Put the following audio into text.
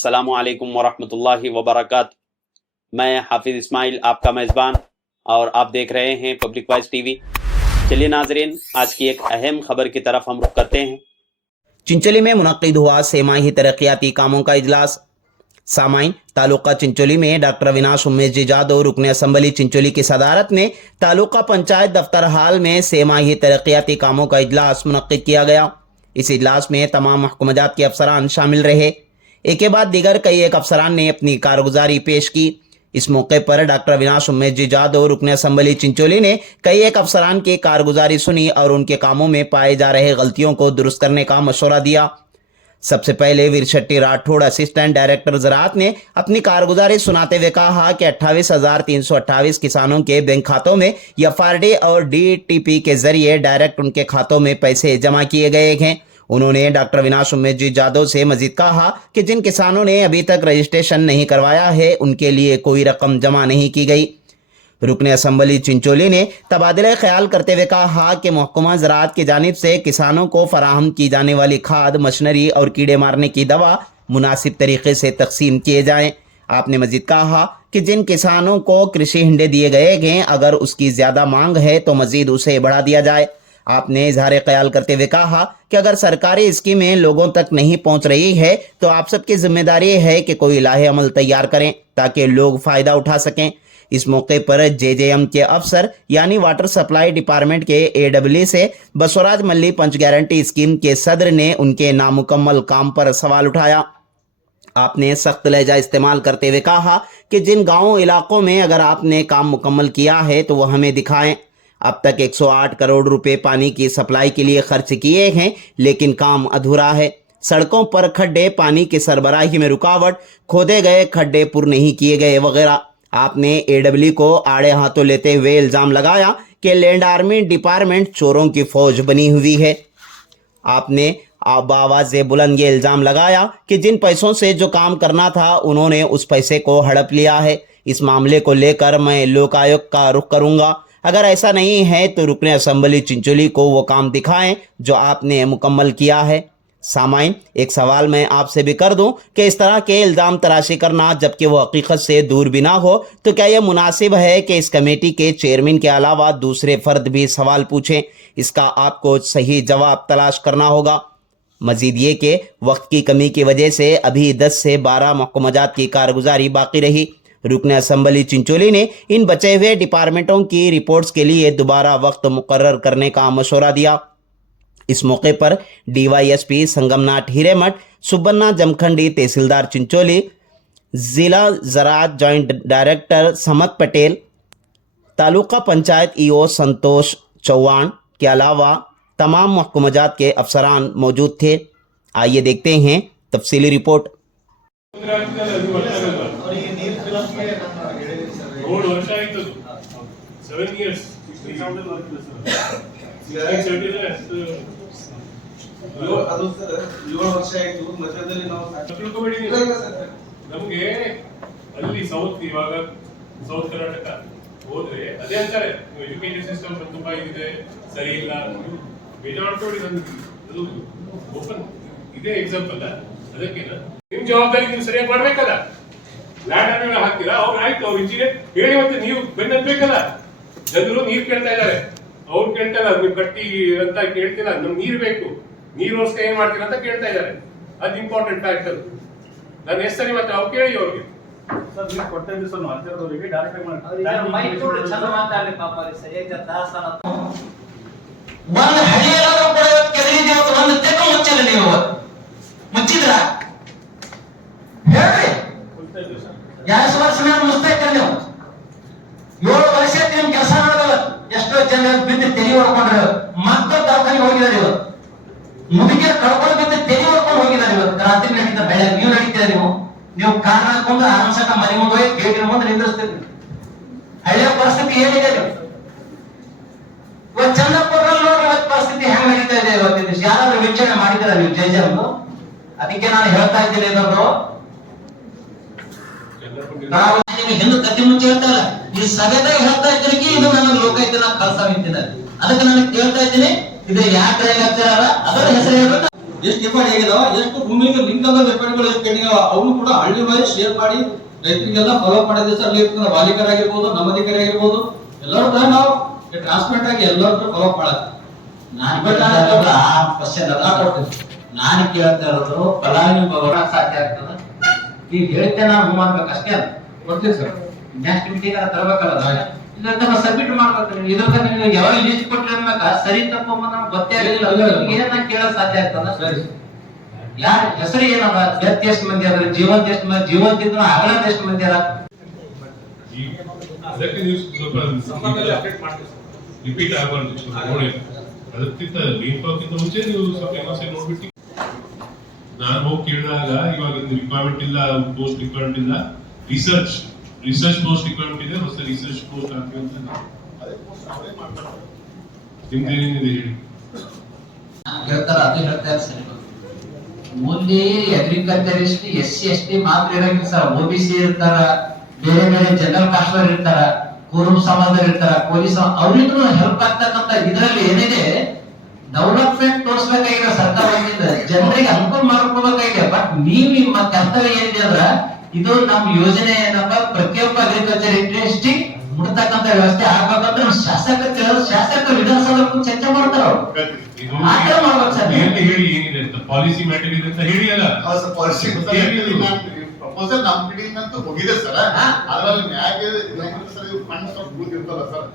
अस्सलामु अलैकुम वरहमतुल्लाहि वबरकातुहू। मैं हाफिज इस्माइल आपका मेज़बान और आप देख रहे हैं पब्लिक वॉइस टीवी। चलिए नाजरीन, आज की एक अहम खबर की तरफ हम रुख करते हैं। चिंचोली में मुनक्किद हुआ सेमाही तरक्याती कामों का इजलास। सामाइन, तालुका चिंचोली में डॉक्टर अविनाश उम्मेद जी जादव रुकने असम्बली चिंचोली की सदारत में तालुका पंचायत दफ्तर हाल में सेमाही तरक्याती कामों का इजलास मुनक्किद किया गया। इस इजलास में तमाम महकूमजात के अफसरान शामिल रहे। एक के बाद दीगर कई एक अफसरान ने अपनी कारगुजारी पेश की। इस मौके पर डॉक्टर अविनाश उम्मेद जी जादव रुकने असम्बली चिंचोली ने कई एक अफसरान की कारगुजारी सुनी और उनके कामों में पाए जा रहे गलतियों को दुरुस्त करने का मशवरा दिया। सबसे पहले वीर शेट्टी राठौड़ असिस्टेंट डायरेक्टर ज़राअत ने अपनी कारगुजारी सुनाते हुए कहा कि 28,328 किसानों के बैंक खातों में एफआरडी और डीटीपी के जरिए डायरेक्ट उनके खातों में पैसे जमा किए गए हैं। उन्होंने डॉक्टर अविनाश उम्मेद जी जादव से मजीद कहा कि जिन किसानों ने अभी तक रजिस्ट्रेशन नहीं करवाया है उनके लिए कोई रकम जमा नहीं की गई। रुकने असम्बली चिंचोली ने तबादला ख्याल करते हुए कहा कि महकमा ज़राअत की जानिब से किसानों को फराहम की जाने वाली खाद, मशीनरी और कीड़े मारने की दवा मुनासिब तरीके से तकसीम किए जाएँ। आपने मजीद कहा कि जिन किसानों को कृषि हिंडे दिए गए हैं अगर उसकी ज़्यादा मांग है तो मजीद उसे बढ़ा दिया जाए। आपने इजहार ख्याल करते हुए कहा कि अगर सरकारी स्कीमें लोगों तक नहीं पहुंच रही है तो आप सबकी जिम्मेदारी है कि कोई लाहे अमल तैयार करें ताकि लोग फ़ायदा उठा सकें। इस मौके पर जेजेएम के अफसर यानी वाटर सप्लाई डिपार्टमेंट के एडब्ल्यू से बसवराज मल्ली पंच गारंटी स्कीम के सदर ने उनके नामुकम्मल काम पर सवाल उठाया। आपने सख्त लहजा इस्तेमाल करते हुए कहा कि जिन गाँव इलाकों में अगर आपने काम मुकम्मल किया है तो वह हमें दिखाएं। अब तक 108 करोड़ रुपए पानी की सप्लाई के लिए खर्च किए हैं लेकिन काम अधूरा है। सड़कों पर खड्डे, पानी की सरबराही में रुकावट, खोदे गए खड्डे पुर नहीं किए गए वगैरह। आपने एडब्ल्यू को आड़े हाथों लेते हुए इल्ज़ाम लगाया कि लैंड आर्मी डिपार्टमेंट चोरों की फौज बनी हुई है। आपने आवाज़ बुलंद ये इल्ज़ाम लगाया कि जिन पैसों से जो काम करना था उन्होंने उस पैसे को हड़प लिया है। इस मामले को लेकर मैं लोकायुक्त का रुख करूँगा। अगर ऐसा नहीं है तो रुकने असम्बली चिंचोली को वो काम दिखाएं जो आपने मुकम्मल किया है। सामाइन, एक सवाल मैं आपसे भी कर दूं कि इस तरह के इल्ज़ाम तराशी करना जबकि वो हकीकत से दूर भी ना हो तो क्या यह मुनासिब है कि इस कमेटी के चेयरमैन के अलावा दूसरे फ़र्द भी सवाल पूछें? इसका आपको सही जवाब तलाश करना होगा। मजीद ये कि वक्त की कमी की वजह से अभी 10 से 12 महकूमजात की कारगुजारी बाकी रही। रुकने असम्बली चिंचोली ने इन बचे हुए डिपार्टमेंटों की रिपोर्ट्स के लिए दोबारा वक्त मुकर्रर करने का मशवरा दिया। इस मौके पर डीवाईएसपी संगमनाथ हिरेमठ, सुब्बन्ना जमखंडी तहसीलदार चिंचोली, ज़िला ज़राअत जॉइंट डायरेक्टर समत पटेल, तालुका पंचायत ईओ संतोष चौहान के अलावा तमाम महकूमजात के अफसरान मौजूद थे। आइए देखते हैं तफसीली रिपोर्ट। ನಮಗೆ ಅಲ್ಲಿ ಸೌತ್ ಇವಾಗ ಸೌತ್ ಕರ್ನಾಟಕ ಹೋದ್ರೆ ಅದೇ ಅಂತಾರೆ ಎಜುಕೇಶನ್ ಸಿಸ್ಟಮ್ ತುಂಬಾ ಇದೆ, ಸರಿ ಇಲ್ಲ, ಬೇಜಾಡ್ಕೊಳ್ಳಿ. ಅದು ಓಪನ್ ಇದೇ ಎಕ್ಸಾಂಪಲ್. ಅದಕ್ಕೇನ ನಿಮ್ ಜವಾಬ್ದಾರಿ ನೀವು ಸರಿಯಾಗಿ ಮಾಡ್ಬೇಕಲ್ಲ. ಲ್ಯಾಂಡ್ ಅನ್ನು ಹಾಕ್ತೀರಾ, ಅವ್ರು ಆಯ್ತು, ಅವ್ರು ಇಂಜಿನಿಯರ್ ಹೇಳಿ ಮತ್ತೆ ನೀವು ಬೆನ್ನಬೇಕಲ್ಲ. ಜನರು ನೀರ್ ಕೇಳ್ತಾ ಇದ್ದಾರೆ, ಅವ್ರು ಕೇಳ್ತಾರ ನೀವು ಕಟ್ಟಿ ಅಂತ ಕೇಳ್ತಿಲ್ಲ, ನಮ್ಗೆ ನೀರ್ ಬೇಕು, ನೀರೋಸ್ಕರ ಏನ್ ಮಾಡ್ತೀರಾ ಅಂತ ಕೇಳ್ತಾ ಇದ್ದಾರೆ. ಅದು ಇಂಪಾರ್ಟೆಂಟ್ ಫ್ಯಾಕ್ಟ್. ಅದು ನನ್ನ ಹೆಸರಿ ಮತ್ತೆ ಅವ್ರು ಕೇಳಿ ಅವ್ರಿಗೆ ಸರ್ ನೀವು ಕೊಡ್ತಾ ಇದ್ದೀವಿ ಸರ್ ಮಾಧ್ಯಮದವರಿಗೆ ಡೈರೆಕ್ಟ್ ಮಾಡಿ ಒಂದು ಹಳ್ಳಿಯಲ್ಲಾದ್ರೂ ಕೂಡ ಕೆದರಿ ದೇವತೆ ಒಂದು ತೆಕ್ಕು ಮುಚ್ಚಿಲ್ಲ. ನೀವು ಮುಚ್ಚಿದ್ರ ಹೇಳ್ರಿ. 2 ವರ್ಷ ಮೇಲೆ ಮುಚ್ತಾ ಇದ್ದೀರಿ ನೀವು. 7 ವರ್ಷ ನಿಮ್ ಕೆಲಸ ಮಾಡೋದು. ಎಷ್ಟೋ ಜನ ಬಿದ್ದು ತೆರಿ ಹೊಡ್ಕೊಂಡ್ರು, ಮಕ್ಕಳು ದವಾಖಾನೆಗೆ ಹೋಗಿದ್ದಾರೆ. ಇವರು ಮುದುಕಿಯರು ಕಳ್ಕೊಂಡು ಬಿದ್ದು ತೆರಿ ಹೊಡ್ಕೊಂಡು ಹೋಗಿದ್ದಾರೆ. ಇವತ್ತು ರಾತ್ರಿ ನಡೀತಾ ಬೆಳೆ ನೀವು ನಡೀತೀರ. ನೀವು ಕಾರಣ ಹಾಕೊಂಡು ಆರಾಮ್ಸಕ ಮನೆ ಮುಂದೆ ಹೋಗಿ ಗೇಟಿನ ಮುಂದೆ ನಿಂದಿರ್ತೀರಿ. ಹಳ್ಳಿಯ ಪರಿಸ್ಥಿತಿ ಏನಿದೆ ಇವತ್ತು ಚಂದ್ರಪುರದಲ್ಲಿ ನೋಡಿ. ಇವತ್ತು ಪರಿಸ್ಥಿತಿ ಹೆಂಗ್ ನಡೀತಾ ಇದೆ ಇವತ್ತಿನ ದಿವಸ ಯಾರಾದ್ರೂ ವಿಚಾರಣೆ ಮಾಡಿದಾರ ನೀವು ಜೈಜನ್ನು? ಅದಕ್ಕೆ ನಾನು ಹೇಳ್ತಾ ಇದ್ದೀನಿ ಇದನ್ನು ನಾವು ನಿಮಗೆ ಹಿಂದೂ ಕತ್ತಿ ಮುಂಚೆ ಹೇಳ್ತಾರ ಈ ಸಭೆದಾಗ ಹೇಳ್ತಾ ಇದ್ದಕ್ಕೆ ಇದು ನನ್ನ ಲೋಕಾಯುಕ್ತನ ಕಳ್ಸ ನಿಂತಿದ್ದಾರೆ. ಅದಕ್ಕೆ ನಾನು ಕೇಳ್ತಾ ಇದ್ದೀನಿ ಇದು ಯಾಕೆ ಟ್ರೈನ್ ಆಗ್ತಾರ ಅದರ ಹೆಸರು ಹೇಳ್ಬೇಕು. ಎಷ್ಟು ಎಫ್ ಆಗಿದಾವ, ಎಷ್ಟು ಭೂಮಿಗೆ ಲಿಂಕದ ಎಫ್ಐಗಳು ಎಷ್ಟು ಪೆಂಡಿಂಗ್ ಅವ, ಅವನು ಕೂಡ ಹಳ್ಳಿ ವೈಸ್ ಶೇರ್ ಮಾಡಿ ರೈತರಿಗೆಲ್ಲ ಫಾಲೋ ಮಾಡಿದೆ ಸರ್. ಮಾಲೀಕರಾಗಿರ್ಬೋದು, ನಮ್ಮದಿಕರಾಗಿರ್ಬೋದು, ಎಲ್ಲರೂ ಕೂಡ ನಾವು ಟ್ರಾನ್ಸ್ಪರೆಂಟ್ ಆಗಿ ಎಲ್ಲರೂ ಫಾಲೋ ಮಾಡಕ್ಕೆ ನಾನು ಕೇಳ್ತಾ ಇರೋದು ಫಲಾನುಭವಿಗಳ ಸಾಧ್ಯ ಆಗ್ತದ. ಈಗ ಹೇಳ್ತೇನೆ ನಾವು ಮಾಡ್ಬೇಕು ಅಷ್ಟೇ ಅಲ್ಲ. ಕೊಡ್ತೀವಿ ಸರ್. ನೆಕ್ಸ್ಟ್ ಮೀಟಿಂಗ್ ತರಬೇಕಲ್ಲ, ಇಲ್ಲ ಸಬ್ಮಿಟ್ ಮಾಡ್ಬೇಕು. ನೀವು ಇದ್ರದ ನೀವು ಯಾವಾಗ ಲಿಸ್ಟ್ ಕೊಟ್ಟರೆ ಅನ್ಬೇಕ ಸರಿ ತಪ್ಪು ನಮ್ಗೆ ಗೊತ್ತೇ ಆಗಲಿಲ್ಲ. ಏನ ಕೇಳಕ್ ಸಾಧ್ಯ ಆಗ್ತದ? ಯಾರ ಹೆಸರು ಏನದ, ಡೆತ್ ಎಷ್ಟು ಮಂದಿ ಅದ್ರ, ಜೀವಂತ ಎಷ್ಟು ಮಂದಿ, ಜೀವಂತ ಇದ್ರು ಆಗಲದ ಎಷ್ಟು ಮಂದಿ ಅದ. ಅದಕ್ಕೆ ನೀವು ಸ್ವಲ್ಪ ರಿಪೀಟ್ ಆಗಬಾರ್ದು ನೋಡಿ. ಅದಕ್ಕಿಂತ ನೇಮಕಕ್ಕಿಂತ ಮುಂಚೆ ನೀವು ಸ್ವಲ್ಪ ಇನ್ನೊಂದ್ಸರಿ ನೋಡ್ಬಿಟ್ಟು ನಾನು ಹೋಗಿ ಕೇಳಿದಾಗ ಇವಾಗ ರಿಕ್ವೈರ್ಮೆಂಟ್ ಇಲ್ಲ, ಪೋಸ್ಟ್ ರಿಕ್ವೈರ್ಮೆಂಟ್ ಇಲ್ಲ, ರಿಸರ್ಚ್ ಪೋಸ್ಟ್ ರಿಕ್ವೈರ್ಮೆಂಟ್ ಇದೆ, ಹೊಸ ರಿಸರ್ಚ್ ಪೋಸ್ಟ್ ಹಾಕಿ ಅಂತ ನಿಮ್ದೇನಿದೆ ಹೇಳಿ. ಹೇಳ್ತಾರ ಅದು ಹೇಳ್ತಾರೆ ಸರಿ. ಓನ್ಲಿ ಅಗ್ರಿಕಲ್ಚರಿಸ್ಟ್ SC ST ಮಾತ್ರ ಇರಂಗಿಲ್ಲ ಸರ್. OBC ಇರ್ತಾರ, ಬೇರೆ ಬೇರೆ ಜನರಲ್ ಕಾಸ್ಟ್ ಇರ್ತಾರ, ಕುರುಬ ಸಮಾಜದವ್ರು ಇರ್ತಾರ, ಪೊಲೀಸ್ ಅವ್ರಿಗೂ ಹೆಲ್ಪ್ ಆಗ್ತಕ್ಕಂತ ಇದ್ರಲ್ಲಿ ಏನಿದೆ ಡೆವಲಪ್ಮೆಂಟ್ ತೋರಿಸ್ಬೇಕಾಗಿದೆ ಸರ್ಕಾರದಿಂದ, ಜನರಿಗೆ ಅನುಕೂಲ ಮಾಡ್ಕೋಬೇಕಾಗಿದೆ. ಬಟ್ ನೀವು ನಿಮ್ಮ ಕರ್ತವ್ಯ ಏನಿದೆ ಅಂದ್ರ ಇದು ನಮ್ಮ ಯೋಜನೆ ಏನಪ್ಪ, ಪ್ರತಿಯೊಬ್ಬ ಅಗ್ರಿಕಲ್ಚರ್ ಇಂಡಸ್ಟ್ರಿ ಮುಡ್ತಕ್ಕಂತ ವ್ಯವಸ್ಥೆ ಆಗ್ಬೇಕಂದ್ರೆ ಶಾಸಕ ವಿಧಾನಸಭೆ ಚರ್ಚೆ ಮಾಡ್ತಾರ. ಅವ್ರು ಆತರ ಮಾಡ್ಬೇಕು ಸರ್. ಹೇಳಿ ಏನಿದೆ ಅಂತ, ಪಾಲಿಸಿ ಮ್ಯಾಟರ್ ಇದೆ ಅಂತ ಹೇಳಿ ಅಲ್ಲ. ಪ್ರಪೋಸಲ್ ನಮ್ ಕಡೆಯಿಂದ ಹೋಗಿದೆ ಸರ್. ಅದ್ರಲ್ಲಿ ನ್ಯಾಯ ಫಂಡ್ ಸ್ವಲ್ಪ ಕೂತಿರ್ತಲ್ಲ ಸರ್,